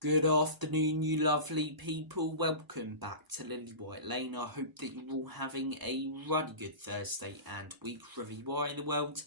Good afternoon, you lovely people. Welcome back to Lily White Lane. I hope that you're all having a really good Thursday and week wherever you are in the world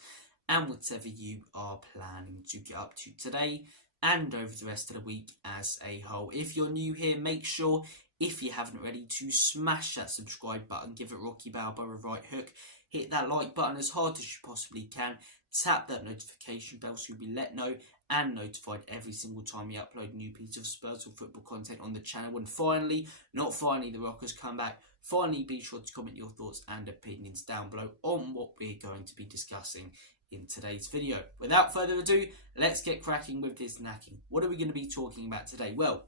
and whatever you are planning to get up to today and over the rest of the week as a whole. If you're new here, make sure, if you haven't already, to smash that subscribe button, give it Rocky Balboa a right hook, hit that like button as hard as you possibly can, tap that notification bell so you'll be let know and notified every single time we upload a new piece of Spurs or football content on the channel. And finally, not finally, the Rockers come back. Finally, be sure to comment your thoughts and opinions down below on what we're going to be discussing in today's video. Without further ado, let's get cracking with this knacking. What are we going to be talking about today? Well,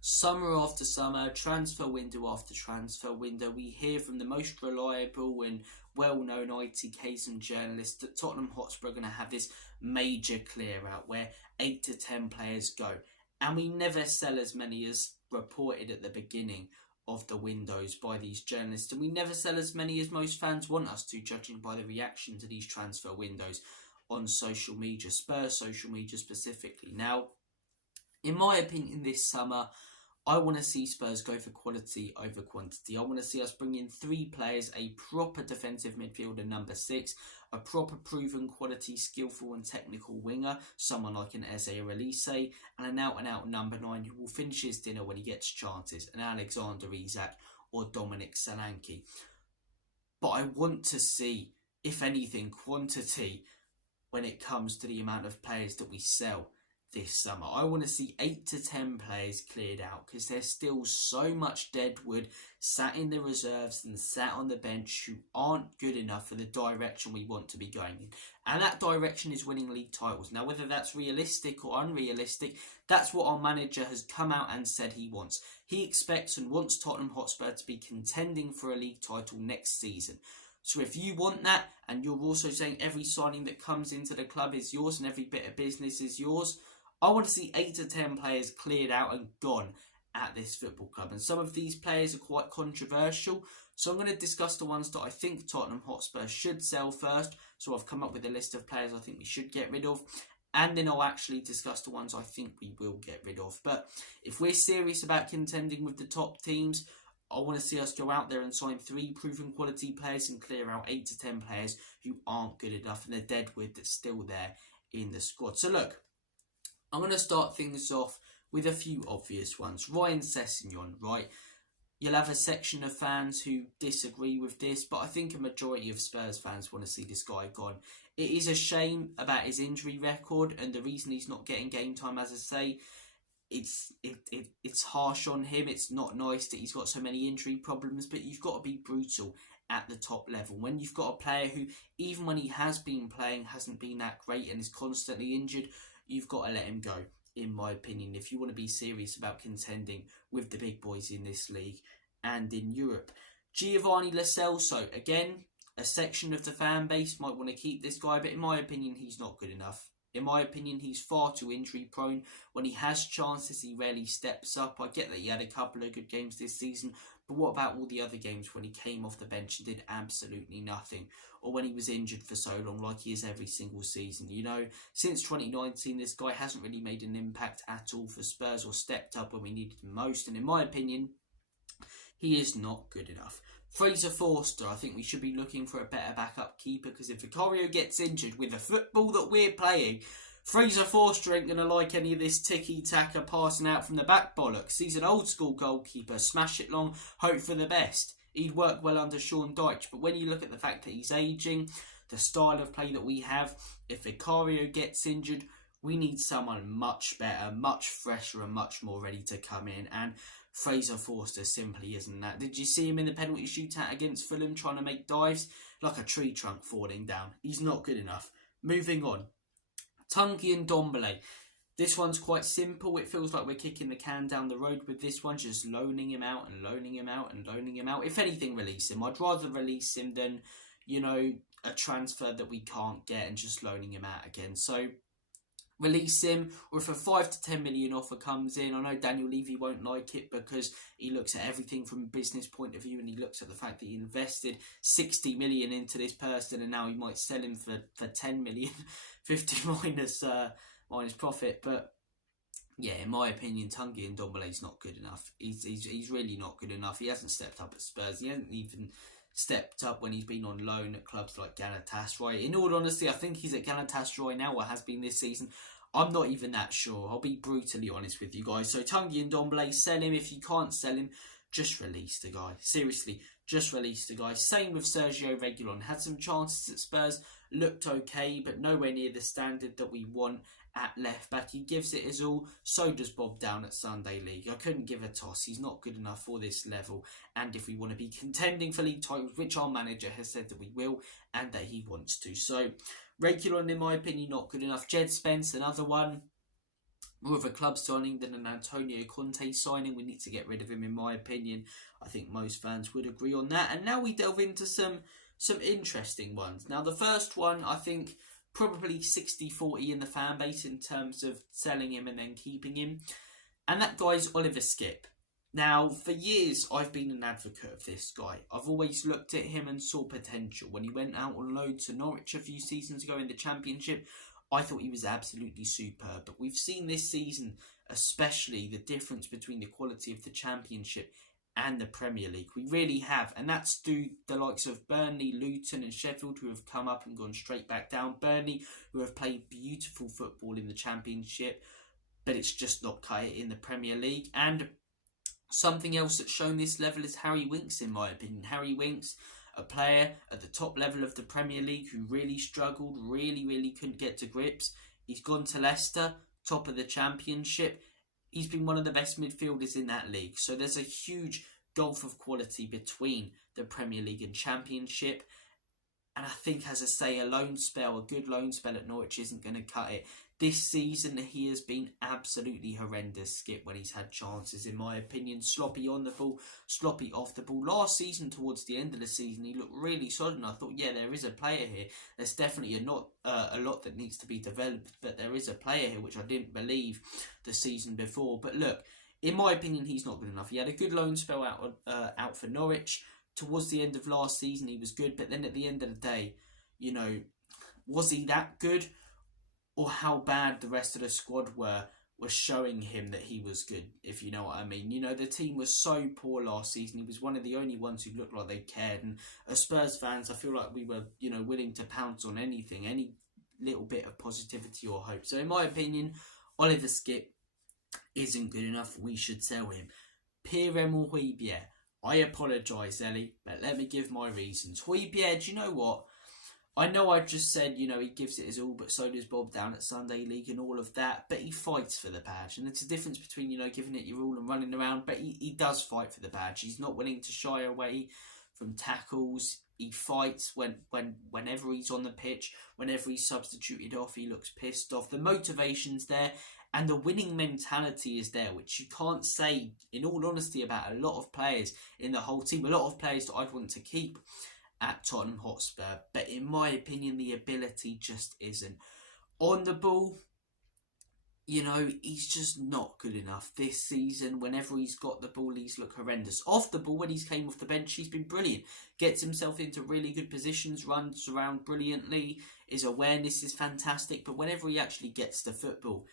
summer after summer, transfer window after transfer window, we hear from the most reliable and well-known ITKs and journalists that Tottenham Hotspur are going to have this major clear out where 8 to 10 players go, and we never sell as many as reported at the beginning of the windows by these journalists, and we never sell as many as most fans want us to, judging by the reaction to these transfer windows on social media, Spurs social media specifically. Now, in my opinion, this summer I want to see Spurs go for quality over quantity. I want to see us bring in 3 players, a proper defensive midfielder, number 6, a proper proven quality, skillful and technical winger, someone like an Eze Elise, and an out-and-out number 9 who will finish his dinner when he gets chances, an Alexander Isak or Dominic Solanke. But I want to see, if anything, quantity when it comes to the amount of players that we sell this summer. I want to see 8 to 10 players cleared out because there's still so much deadwood sat in the reserves and sat on the bench who aren't good enough for the direction we want to be going in. And that direction is winning league titles. Now, whether that's realistic or unrealistic, that's what our manager has come out and said he wants. He expects and wants Tottenham Hotspur to be contending for a league title next season. So if you want that, and you're also saying every signing that comes into the club is yours and every bit of business is yours, I want to see 8 to 10 players cleared out and gone at this football club. And some of these players are quite controversial. So I'm going to discuss the ones that I think Tottenham Hotspur should sell first. So I've come up with a list of players I think we should get rid of. And then I'll actually discuss the ones I think we will get rid of. But if we're serious about contending with the top teams, I want to see us go out there and sign 3 proven quality players and clear out 8 to 10 players who aren't good enough and the deadwood that's still there in the squad. So look, I'm going to start things off with a few obvious ones. Ryan Sessegnon, right? You'll have a section of fans who disagree with this, but I think a majority of Spurs fans want to see this guy gone. It is a shame about his injury record, and the reason he's not getting game time, as I say, it's harsh on him. It's not nice that he's got so many injury problems, but you've got to be brutal at the top level. When you've got a player who, even when he has been playing, hasn't been that great and is constantly injured, you've got to let him go, in my opinion, if you want to be serious about contending with the big boys in this league and in Europe. Giovanni Lo Celso, again, a section of the fan base might want to keep this guy, but in my opinion, he's not good enough. In my opinion, he's far too injury prone. When he has chances, he rarely steps up. I get that he had a couple of good games this season, but what about all the other games when he came off the bench and did absolutely nothing? Or when he was injured for so long, like he is every single season? You know, since 2019, this guy hasn't really made an impact at all for Spurs or stepped up when we needed him most. And in my opinion, he is not good enough. Fraser Forster, I think we should be looking for a better backup keeper, because if Vicario gets injured with the football that we're playing, Fraser Forster ain't going to like any of this ticky-taka passing out from the back bollocks. He's an old-school goalkeeper. Smash it long, hope for the best. He'd work well under Sean Dyche, but when you look at the fact that he's ageing, the style of play that we have, if Vicario gets injured, we need someone much better, much fresher and much more ready to come in, and Fraser Forster simply isn't that. Did you see him in the penalty shootout against Fulham trying to make dives? Like a tree trunk falling down. He's not good enough. Moving on. Tanguy Ndombele. This one's quite simple. It feels like we're kicking the can down the road with this one, just loaning him out and loaning him out and loaning him out. If anything, release him. I'd rather release him than, you know, a transfer that we can't get and just loaning him out again. So release him, or if a 5 to 10 million offer comes in, I know Daniel Levy won't like it because he looks at everything from a business point of view, and he looks at the fact that he invested 60 million into this person and now he might sell him for 10 million, 50 minus profit. But Yeah, in my opinion, Tanguy Ndombele's not good enough. He's really not good enough. He hasn't stepped up at Spurs. He hasn't even stepped up when he's been on loan at clubs like Galatasaray. In all honesty, I think he's at Galatasaray now, or has been this season. I'm not even that sure. I'll be brutally honest with you guys. So Tanguy Ndombele, sell him. If you can't sell him, just release the guy. Seriously, just release the guy. Same with Sergio Reguilon. Had some chances at Spurs, looked okay, but nowhere near the standard that we want at left back. He gives it his all. So does Bob Down at Sunday League. I couldn't give a toss. He's not good enough for this level. And if we want to be contending for league titles, which our manager has said that we will and that he wants to. So Reguilon, in my opinion, not good enough. Jed Spence, another one. More of a club signing than an Antonio Conte signing. We need to get rid of him, in my opinion. I think most fans would agree on that. And now we delve into some interesting ones. Now, the first one, I think, probably 60-40 in the fan base in terms of selling him and then keeping him. And that guy's Oliver Skip. Now, for years, I've been an advocate of this guy. I've always looked at him and saw potential. When he went out on loan to Norwich a few seasons ago in the Championship, I thought he was absolutely superb. But we've seen this season, especially, the difference between the quality of the Championship and the Premier League. We really have. And that's due the likes of Burnley, Luton and Sheffield, who have come up and gone straight back down. Burnley, who have played beautiful football in the Championship, but it's just not cut it in the Premier League. And something else that's shown this level is Harry Winks, in my opinion. Harry Winks, a player at the top level of the Premier League who really struggled, really couldn't get to grips. He's gone to Leicester, top of the Championship. He's been one of the best midfielders in that league. So there's a huge gulf of quality between the Premier League and Championship. And I think, as I say, a good loan spell at Norwich isn't going to cut it. This season, he has been absolutely horrendous, Skip, when he's had chances, in my opinion. Sloppy on the ball, sloppy off the ball. Last season, towards the end of the season, he looked really solid, and I thought, yeah, there is a player here. There's definitely a lot that needs to be developed, but there is a player here, which I didn't believe the season before. But look, in my opinion, he's not good enough. He had a good loan spell out for Norwich. Towards the end of last season, he was good, but then at the end of the day, was he that good? Or how bad the rest of the squad were showing him that he was good, if you know what I mean. The team was so poor last season. He was one of the only ones who looked like they cared. And as Spurs fans, I feel like we were, willing to pounce on anything, any little bit of positivity or hope. So in my opinion, Oliver Skip isn't good enough. We should sell him. Pierre-Emile Højbjerg. I apologise, Ellie, but let me give my reasons. Højbjerg, do you know what? I know I've just said, he gives it his all, but so does Bob Down at Sunday League and all of that. But he fights for the badge. And it's a difference between, giving it your all and running around. But he does fight for the badge. He's not willing to shy away from tackles. He fights whenever he's on the pitch. Whenever he's substituted off, he looks pissed off. The motivation's there. And the winning mentality is there, which you can't say, in all honesty, about a lot of players in the whole team. A lot of players that I'd want to keep at Tottenham Hotspur, but in my opinion, the ability just isn't. On the ball, he's just not good enough this season. Whenever he's got the ball, he's looked horrendous. Off the ball, when he's came off the bench, he's been brilliant. Gets himself into really good positions, runs around brilliantly, his awareness is fantastic, but whenever he actually gets the football,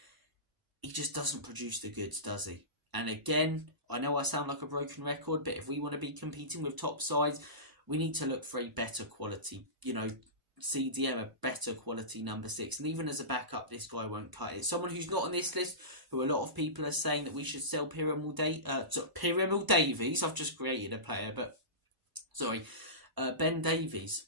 he just doesn't produce the goods, does he? And again, I know I sound like a broken record, but if we want to be competing with top sides, we need to look for a better quality, CDM, a better quality number 6. And even as a backup, this guy won't cut it. Someone who's not on this list, who a lot of people are saying that we should sell Pierre-Emile Davies. I've just created a player, but sorry, Ben Davies.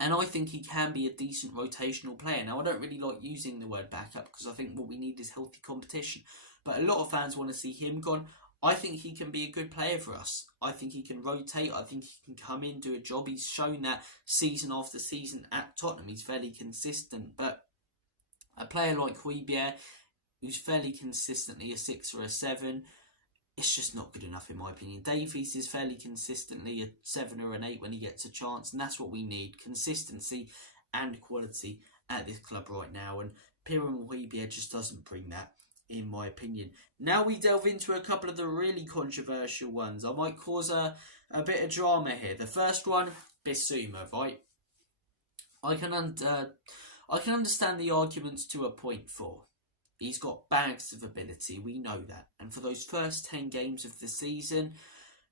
And I think he can be a decent rotational player. Now, I don't really like using the word backup because I think what we need is healthy competition. But a lot of fans want to see him gone. I think he can be a good player for us. I think he can rotate. I think he can come in, do a job. He's shown that season after season at Tottenham. He's fairly consistent. But a player like Højbjerg, who's fairly consistently a 6 or a 7, it's just not good enough in my opinion. Davies is fairly consistently a 7 or an 8 when he gets a chance. And that's what we need. Consistency and quality at this club right now. And Pierre-Emile Højbjerg just doesn't bring that, in my opinion. Now we delve into a couple of the really controversial ones. I might cause a bit of drama here. The first one, Bissouma, right? I can understand the arguments to a point for. He's got bags of ability, we know that. And for those first 10 games of the season,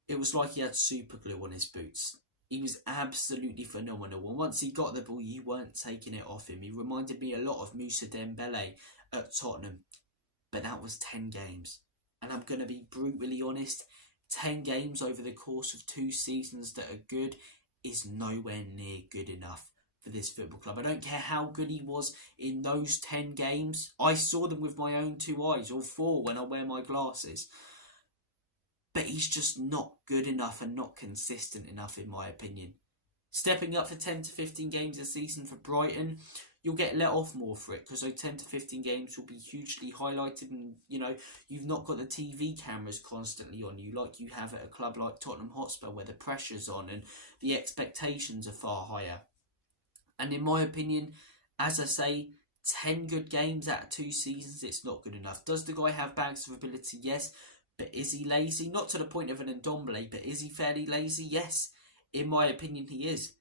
it was like he had super glue on his boots. He was absolutely phenomenal. And once he got the ball, you weren't taking it off him. He reminded me a lot of Moussa Dembele at Tottenham. But that was 10 games. And I'm going to be brutally honest, 10 games over the course of 2 seasons that are good is nowhere near good enough for this football club. I don't care how good he was in those 10 games. I saw them with my own 2 eyes, or 4 when I wear my glasses. But he's just not good enough and not consistent enough, in my opinion. Stepping up for 10 to 15 games a season for Brighton, you'll get let off more for it, because those 10 to 15 games will be hugely highlighted, and you've not got the TV cameras constantly on you like you have at a club like Tottenham Hotspur, where the pressure's on and the expectations are far higher. And in my opinion, as I say, 10 good games out of 2 seasons, it's not good enough. Does the guy have bags of ability? Yes. But is he lazy? Not to the point of an Ndombele, but is he fairly lazy? Yes. In my opinion, he is.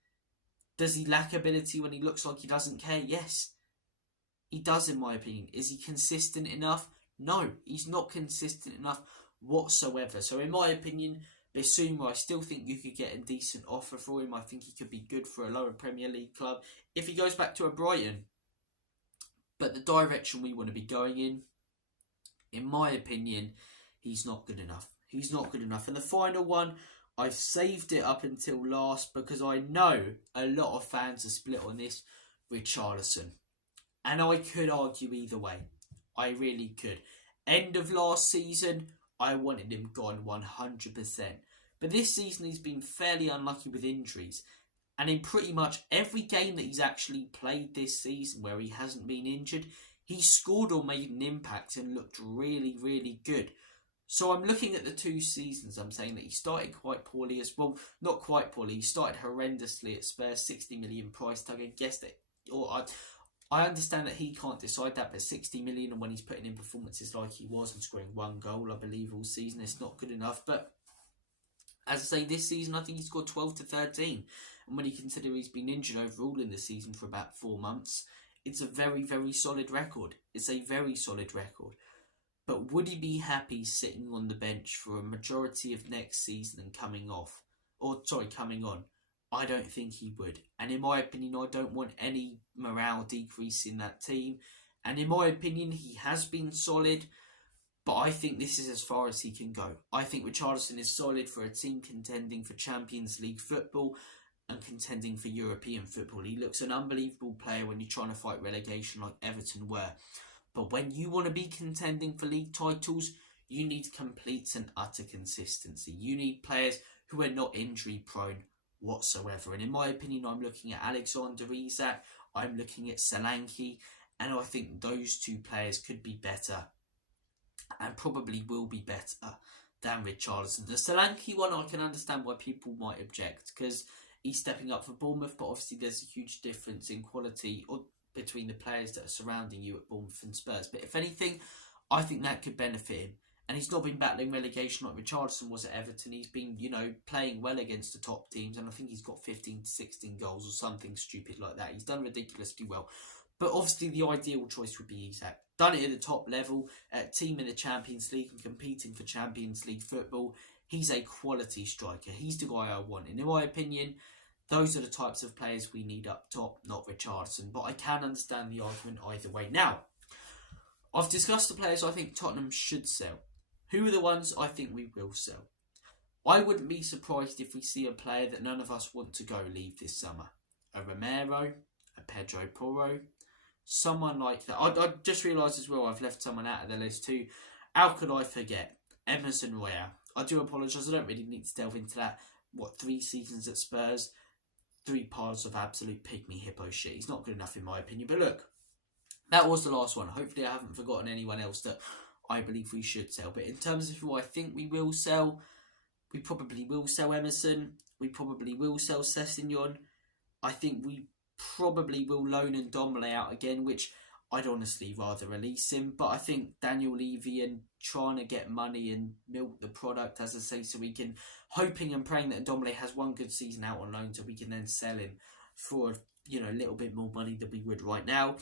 Does he lack ability when he looks like he doesn't care? Yes. He does, in my opinion. Is he consistent enough? No, he's not consistent enough whatsoever. So in my opinion, Bissouma, I still think you could get a decent offer for him. I think he could be good for a lower Premier League club if he goes back to a Brighton. But the direction we want to be going in my opinion, he's not good enough. He's not good enough. And the final one, I've saved it up until last because I know a lot of fans are split on this. Richarlison. And I could argue either way. I really could. End of last season, I wanted him gone 100%. But this season he's been fairly unlucky with injuries. And in pretty much every game that he's actually played this season where he hasn't been injured, he scored or made an impact and looked really, really good. So I'm looking at the 2 seasons. I'm saying that he started quite poorly as well. Not quite poorly. He started horrendously at Spurs, 60 million price tag. I guess that, or I understand that he can't decide that, but 60 million, and when he's putting in performances like he was and scoring 1 goal, I believe, all season, it's not good enough. But as I say, this season I think he scored 12 to 13. And when you consider he's been injured overall in the season for about 4 months, it's a very, very solid record. It's a very solid record. But would he be happy sitting on the bench for a majority of next season and coming on? I don't think he would. And in my opinion, I don't want any morale decrease in that team. And in my opinion, he has been solid. But I think this is as far as he can go. I think Richarlison is solid for a team contending for Champions League football and contending for European football. He looks an unbelievable player when you're trying to fight relegation like Everton were. But when you want to be contending for league titles, you need complete and utter consistency. You need players who are not injury prone whatsoever. And in my opinion, I'm looking at Alexander Isak, I'm looking at Solanke, and I think those 2 players could be better and probably will be better than Richarlison. The Solanke one, I can understand why people might object because he's stepping up for Bournemouth, but obviously there's a huge difference in quality between the players that are surrounding you at Bournemouth and Spurs. But if anything, I think that could benefit him. And he's not been battling relegation like Richarlison was at Everton. He's been, playing well against the top teams. And I think he's got 15 to 16 goals or something stupid like that. He's done ridiculously well. But obviously the ideal choice would be Isak. Done it at the top level, at a team in the Champions League and competing for Champions League football. He's a quality striker. He's the guy I want. And in my opinion, those are the types of players we need up top, not Richarlison. But I can understand the argument either way. Now, I've discussed the players I think Tottenham should sell. Who are the ones I think we will sell? I wouldn't be surprised if we see a player that none of us want to go leave this summer. A Romero, a Pedro Porro, someone like that. I just realised as well I've left someone out of the list too. How could I forget? Emerson Royale. I do apologise, I don't really need to delve into that. 3 seasons at Spurs? 3 piles of absolute pygmy hippo shit. He's not good enough in my opinion. But look, that was the last one. Hopefully I haven't forgotten anyone else that I believe we should sell. But in terms of who I think we will sell, we probably will sell Emerson. We probably will sell Sessegnon. I think we probably will loan Ndombele out again, which I'd honestly rather release him. But I think Daniel Levy and trying to get money and milk the product, as I say, so we can, hoping and praying that Ndombele has 1 good season out on loan so we can then sell him for, a little bit more money than we would right now.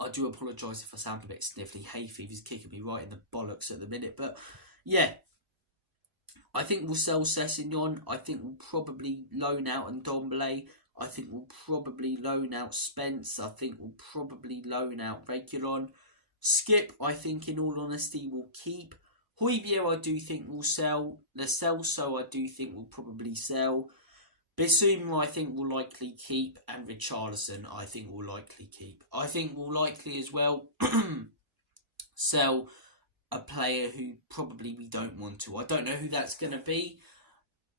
I do apologise if I sound a bit sniffly. Hay fever's kicking me right in the bollocks at the minute. But yeah, I think we'll sell Sessegnon. I think we'll probably loan out Ndombele. I think we'll probably loan out Spence. I think we'll probably loan out Reguilon. Skip, I think, in all honesty, will keep. Højbjerg, I do think will sell. Lo Celso, I do think will probably sell. Bissouma, I think will likely keep. And Richarlison, I think will likely keep. I think will likely as well sell a player who probably we don't want to. I don't know who that's going to be.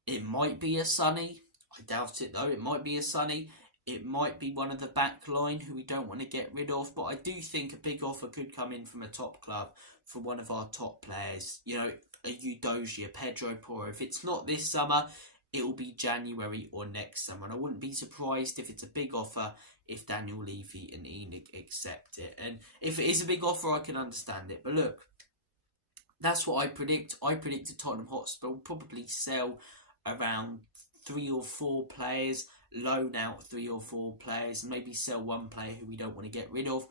It might be a Sonny. I doubt it though. It might be a Sonny. It might be one of the back line who we don't want to get rid of. But I do think a big offer could come in from a top club for one of our top players. You know, a Udogie, a Pedro Porro. If it's not this summer, it will be January or next summer. And I wouldn't be surprised if it's a big offer if Daniel Levy and ENIC accept it. And if it is a big offer, I can understand it. But look, that's what I predict. I predicted Tottenham Hotspur will probably sell around 3 or 4 players, loan out 3 or 4 players, and maybe sell one player who we don't want to get rid of.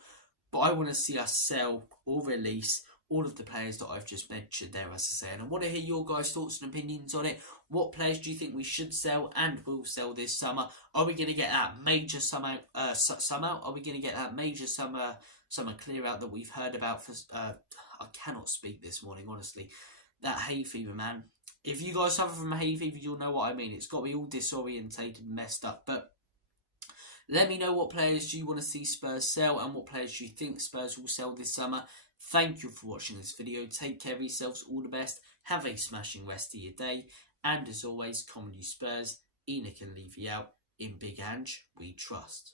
But I want to see us sell or release all of the players that I've just mentioned there, as I say. And I want to hear your guys' thoughts and opinions on it. What players do you think we should sell and will sell this summer? Are we going to get that major summer? Are we going to get that major summer clear out that we've heard about for? I cannot speak this morning, honestly. That hay fever, man. If you guys suffer from hay fever, you'll know what I mean. It's got me all disorientated and messed up. But let me know what players do you want to see Spurs sell and what players do you think Spurs will sell this summer. Thank you for watching this video. Take care of yourselves. All the best. Have a smashing rest of your day. And as always, Comedy Spurs, ENIC and Levy out. In Big Ange, we trust.